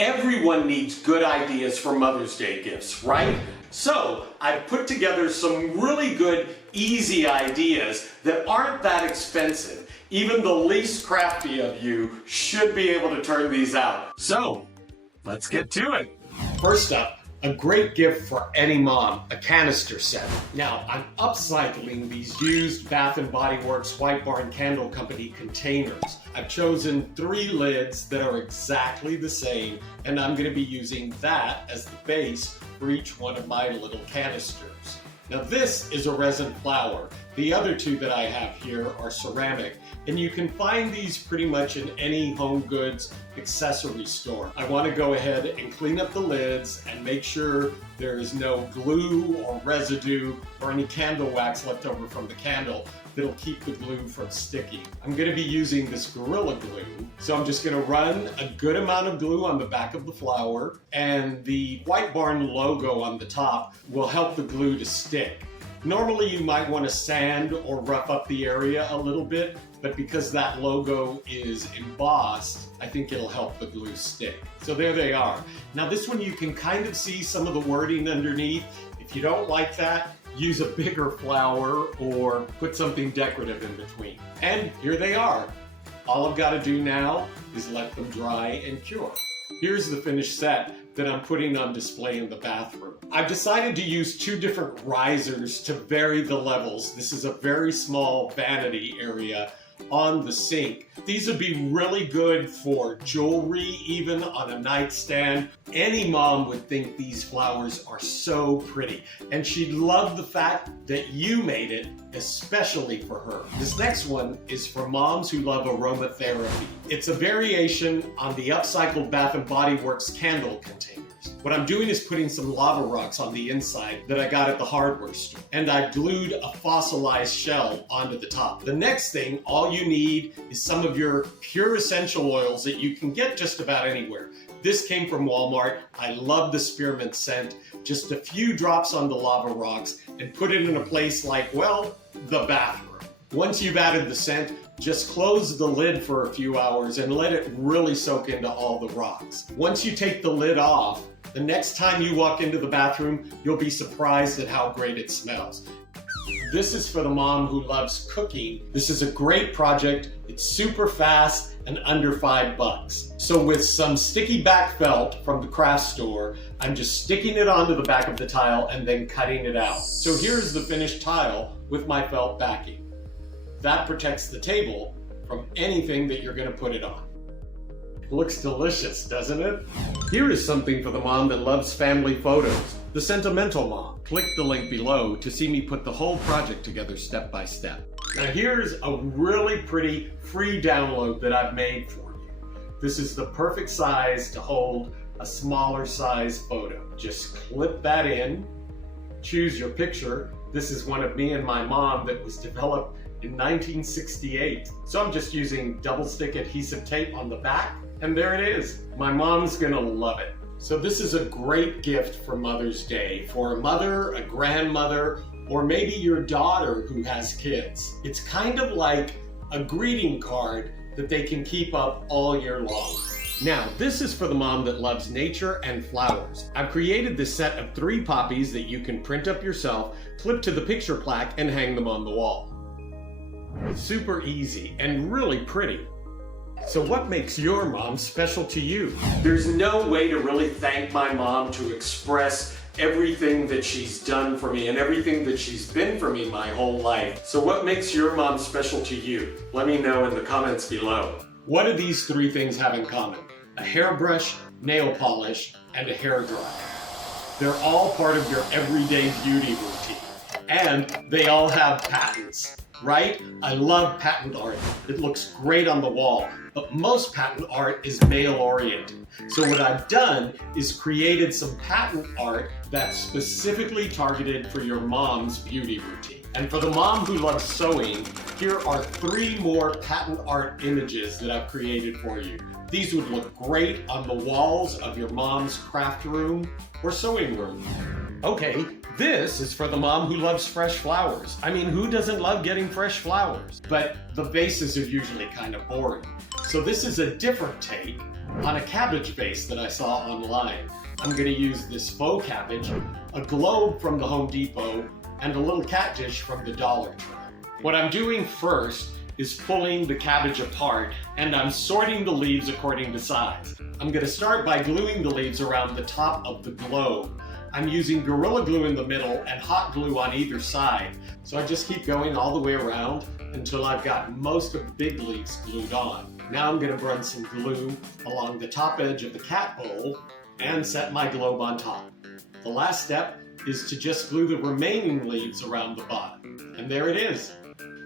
Everyone needs good ideas for Mother's Day gifts, right? So I've put together some really good, easy ideas that aren't that expensive. Even the least crafty of you should be able to turn these out. So let's get to it. First up, a great gift for any mom, a canister set. Now, I'm upcycling these used Bath & Body Works White Barn Candle Company containers. I've chosen 3 lids that are exactly the same, and I'm gonna be using that as the base for each one of my little canisters. Now, this is a resin flower. The other 2 that I have here are ceramic, and you can find these pretty much in any home goods accessory store. I want to go ahead and clean up the lids and make sure there is no glue or residue or any candle wax left over from the candle that'll keep the glue from sticking. I'm going to be using this Gorilla Glue, so I'm just going to run a good amount of glue on the back of the flower, and the White Barn logo on the top will help the glue to stick. Normally you might want to sand or rough up the area a little bit, but because that logo is embossed, I think it'll help the glue stick. So there they are. Now this one you can kind of see some of the wording underneath. If you don't like that, use a bigger flower or put something decorative in between. And here they are. All I've got to do now is let them dry and cure. Here's the finished set that I'm putting on display in the bathroom. I've decided to use 2 different risers to vary the levels. This is a very small vanity area on the sink. These would be really good for jewelry, even on a nightstand. Any mom would think these flowers are so pretty, and she'd love the fact that you made it especially for her. This next one is for moms who love aromatherapy. It's a variation on the upcycled Bath & Body Works candle containers. What I'm doing is putting some lava rocks on the inside that I got at the hardware store, and I glued a fossilized shell onto the top. The next thing, all you need is some of your pure essential oils that you can get just about anywhere. This came from Walmart. I love the spearmint scent. Just a few drops on the lava rocks and put it in a place like, well, the bathroom. Once you've added the scent, just close the lid for a few hours and let it really soak into all the rocks. Once you take the lid off, the next time you walk into the bathroom, you'll be surprised at how great it smells. This is for the mom who loves cooking. This is a great project. It's super fast and under $5. So with some sticky back felt from the craft store, I'm just sticking it onto the back of the tile and then cutting it out. So here's the finished tile with my felt backing. That protects the table from anything that you're going to put it on. Looks delicious, doesn't it? Here is something for the mom that loves family photos, the sentimental mom. Click the link below to see me put the whole project together step by step. Now here's a really pretty free download that I've made for you. This is the perfect size to hold a smaller size photo. Just clip that in, choose your picture. This is one of me and my mom that was developed in 1968. So I'm just using double stick adhesive tape on the back, and there it is. My mom's gonna love it. So this is a great gift for Mother's Day for a mother, a grandmother, or maybe your daughter who has kids. It's kind of like a greeting card that they can keep up all year long. Now, this is for the mom that loves nature and flowers. I've created this set of 3 poppies that you can print up yourself, clip to the picture plaque, and hang them on the wall. Super easy and really pretty. So what makes your mom special to you? There's no way to really thank my mom to express everything that she's done for me and everything that she's been for me my whole life. So what makes your mom special to you? Let me know in the comments below. What do these 3 things have in common? A hairbrush, nail polish, and a hairdryer. They're all part of your everyday beauty routine. And they all have patents, right? I love patent art. It looks great on the wall, but most patent art is male-oriented. So what I've done is created some patent art that's specifically targeted for your mom's beauty routine. And for the mom who loves sewing, here are 3 more patent art images that I've created for you. These would look great on the walls of your mom's craft room or sewing room. Okay, this is for the mom who loves fresh flowers. I mean, who doesn't love getting fresh flowers? But the vases are usually kind of boring. So this is a different take on a cabbage vase that I saw online. I'm going to use this faux cabbage, a globe from the Home Depot, and a little cat dish from the Dollar Tree. What I'm doing first is pulling the cabbage apart, and I'm sorting the leaves according to size. I'm going to start by gluing the leaves around the top of the globe. I'm using Gorilla Glue in the middle and hot glue on either side. So I just keep going all the way around until I've got most of the big leaves glued on. Now I'm going to run some glue along the top edge of the cat bowl and set my globe on top. The last step is to just glue the remaining leaves around the bottom. And there it is.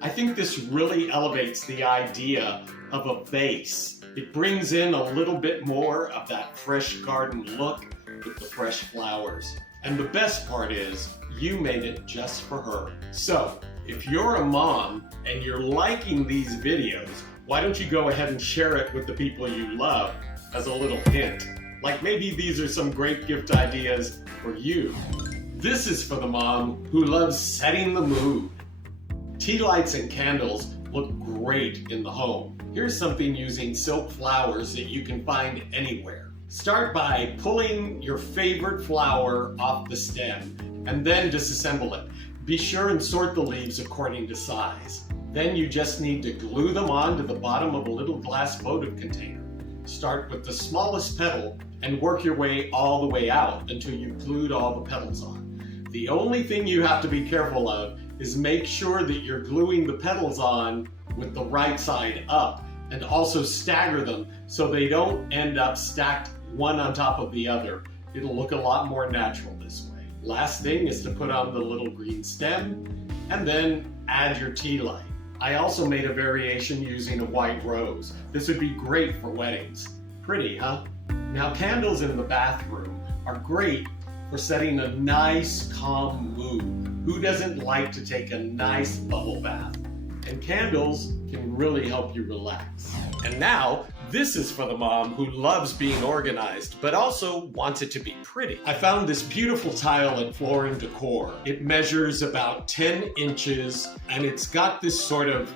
I think this really elevates the idea of a vase. It brings in a little bit more of that fresh garden look with the fresh flowers. And the best part is, you made it just for her. So, if you're a mom and you're liking these videos, why don't you go ahead and share it with the people you love as a little hint? Like maybe these are some great gift ideas for you. This is for the mom who loves setting the mood. Tea lights and candles look great in the home. Here's something using silk flowers that you can find anywhere. Start by pulling your favorite flower off the stem and then disassemble it. Be sure and sort the leaves according to size. Then you just need to glue them onto the bottom of a little glass votive container. Start with the smallest petal and work your way all the way out until you've glued all the petals on. The only thing you have to be careful of is make sure that you're gluing the petals on with the right side up, and also stagger them so they don't end up stacked one on top of the other. It'll look a lot more natural this way. Last thing is to put on the little green stem and then add your tea light. I also made a variation using a white rose. This would be great for weddings. Pretty, huh? Now, candles in the bathroom are great for setting a nice, calm mood. Who doesn't like to take a nice bubble bath? And candles can really help you relax. And now, this is for the mom who loves being organized, but also wants it to be pretty. I found this beautiful tile at Floor & Decor. It measures about 10 inches, and it's got this sort of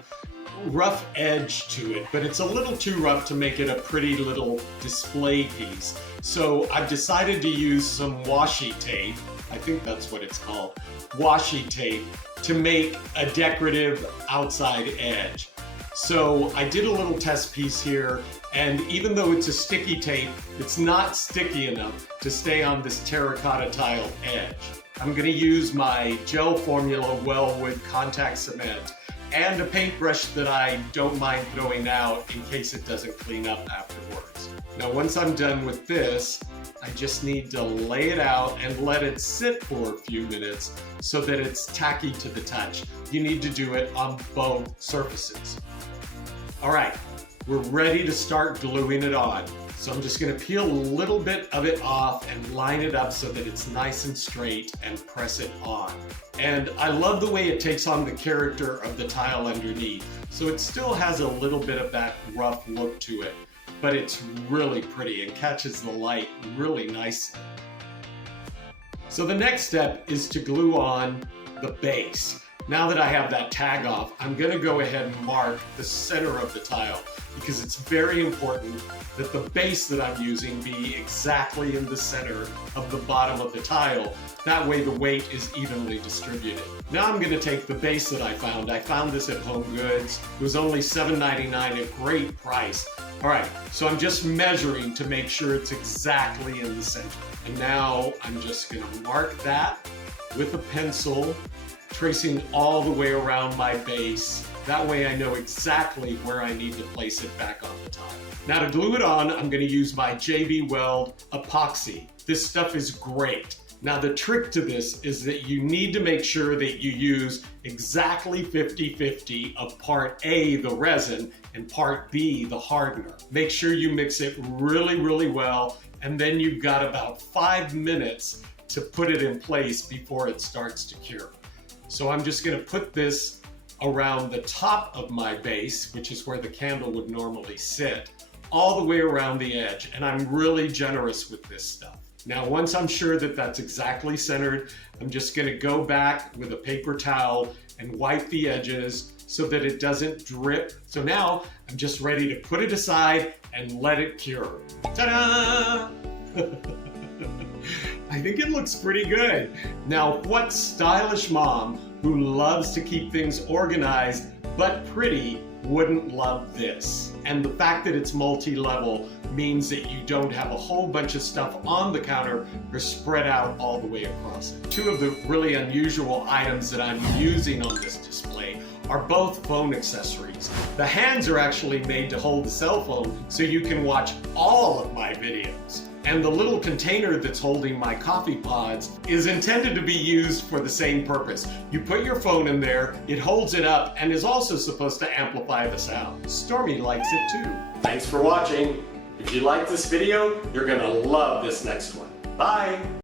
rough edge to it, but it's a little too rough to make it a pretty little display piece. So I've decided to use some washi tape, I think that's what it's called, washi tape, to make a decorative outside edge. So I did a little test piece here, and even though it's a sticky tape, it's not sticky enough to stay on this terracotta tile edge. I'm going to use my gel formula Wellwood contact cement and a paintbrush that I don't mind throwing out in case it doesn't clean up afterwards. Now, once I'm done with this, I just need to lay it out and let it sit for a few minutes so that it's tacky to the touch. You need to do it on both surfaces. All right, we're ready to start gluing it on. So I'm just gonna peel a little bit of it off and line it up so that it's nice and straight and press it on. And I love the way it takes on the character of the tile underneath. So it still has a little bit of that rough look to it, but it's really pretty and catches the light really nicely. So the next step is to glue on the base. Now that I have that tag off, I'm gonna go ahead and mark the center of the tile because it's very important that the base that I'm using be exactly in the center of the bottom of the tile. That way the weight is evenly distributed. Now I'm gonna take the base that I found. I found this at Home Goods. It was only $7.99, a great price. All right, so I'm just measuring to make sure it's exactly in the center. And now I'm just gonna mark that with a pencil, tracing all the way around my base. That way I know exactly where I need to place it back on the tile. Now to glue it on, I'm gonna use my JB Weld epoxy. This stuff is great. Now the trick to this is that you need to make sure that you use exactly 50-50 of part A, the resin, and part B, the hardener. Make sure you mix it really, really well, and then you've got about 5 minutes to put it in place before it starts to cure. So I'm just gonna put this around the top of my base, which is where the candle would normally sit, all the way around the edge, and I'm really generous with this stuff. Now, once I'm sure that that's exactly centered, I'm just gonna go back with a paper towel and wipe the edges so that it doesn't drip. So now I'm just ready to put it aside and let it cure. Ta-da! I think it looks pretty good. Now, what stylish mom who loves to keep things organized but pretty wouldn't love this? And the fact that it's multi-level means that you don't have a whole bunch of stuff on the counter or spread out all the way across it. Two of the really unusual items that I'm using on this display are both phone accessories. The hands are actually made to hold the cell phone so you can watch all of my videos. And the little container that's holding my coffee pods is intended to be used for the same purpose. You put your phone in there, it holds it up, and is also supposed to amplify the sound. Stormy likes it too. Thanks for watching. If you like this video, you're gonna love this next one. Bye!